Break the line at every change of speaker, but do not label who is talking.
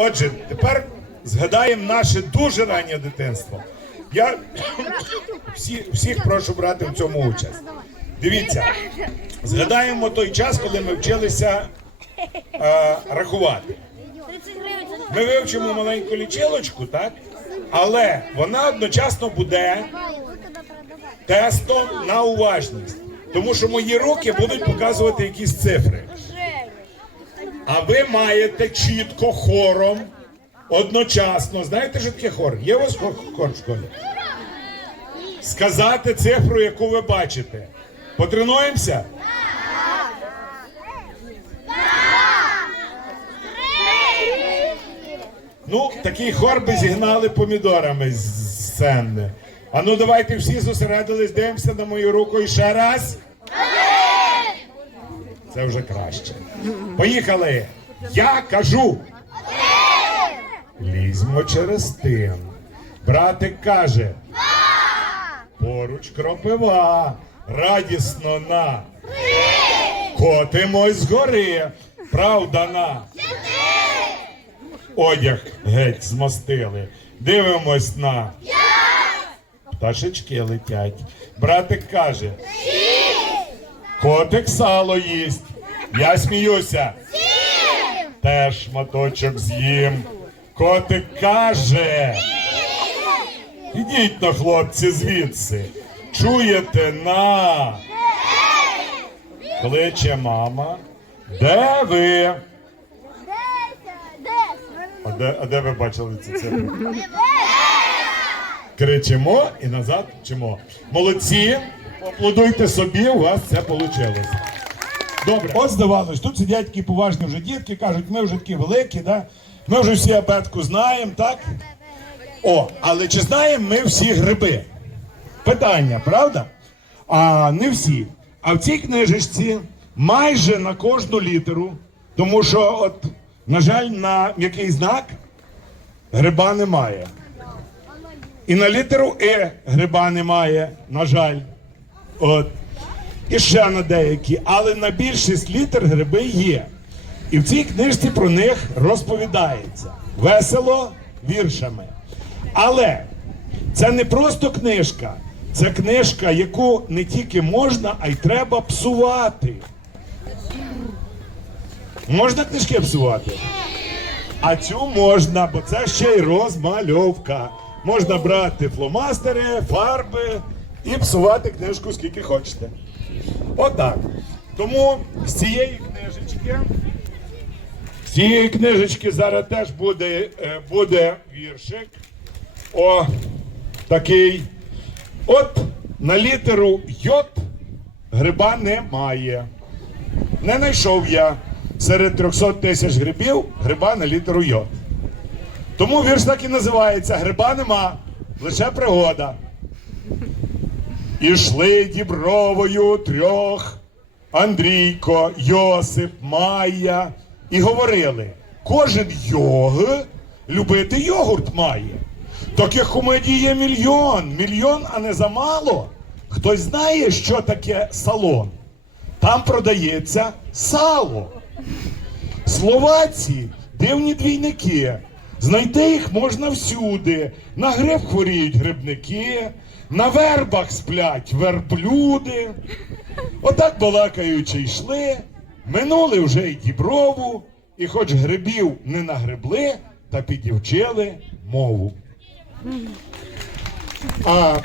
Отже, тепер згадаємо наше дуже раннє дитинство. Я всі, всіх прошу брати в цьому участь. Дивіться, згадаємо той час, коли ми вчилися е, рахувати.
30 гривень за
Ми вивчимо маленьку лічилочку, так? Але вона одночасно буде тестом на уважність. Тому що мої руки будуть показувати якісь цифри. А ви маєте чітко хором одночасно. Знаєте, що таке хор? Є у вас хор, в школі? Сказати цифру, яку ви бачите. Потренуємося? Ну, такий хор би зігнали помідорами з сцени. А ну давайте всі зосередились, дивимося на мою руку і ще раз. Це вже краще. Поїхали. Я кажу. Лізьмо через тин. Братик каже. Поруч кропива. Радісно на. Котимось згори. Правда на. Одяг геть змостили. Дивимось на. Пташечки летять. Братик каже. Котик сало їсть. Я сміюся. Теж шматочок з'їм. Котик каже. Ідіть на хлопці звідси. Чуєте на. Кличе мама. Де ви? А де, а де ви бачили ці цифри? Кричимо і назад вчимо. Молодці, аплодуйте собі, у вас це вийшло. Добре, от здавалось, тут сидять такі поважні вже дітки, кажуть, ми вже такі великі, да? ми вже всі абетку знаємо, так? О, але чи знаємо ми всі гриби? Питання, правда? А не всі. А в цій книжечці майже на кожну літеру, тому що, от, на жаль, на м'який знак гриба немає. І на літеру Е гриба немає, на жаль. От. І ще на деякі, але на більшість літер гриби є. І в цій книжці про них розповідається. Весело віршами. Але це не просто книжка, це книжка, яку не тільки можна, а й треба псувати. Можна книжки псувати? А цю можна, бо це ще й розмальовка. Можна брати фломастери, фарби і псувати книжку скільки хочете. Отак. Тому з цієї книжечки, з цієї книжечки зараз теж буде, е, буде віршик. О, такий. От на літеру Йод гриба немає. Не знайшов я серед 300 тисяч грибів гриба на літеру Йод. Тому вірш так і називається Гриба нема, лише пригода. Ішли дібровою трьох Андрійко, Йосип, Майя і говорили: кожен йог любити йогурт має. Таких комедій є мільйон, мільйон, а не замало. Хтось знає, що таке салон? Там продається сало. Словаці дивні двійники. Знайти їх можна всюди. На гриб хворіють грибники, на вербах сплять верблюди. Отак балакаючи йшли, минули вже й діброву, і хоч грибів не нагребли, та підівчили мову. А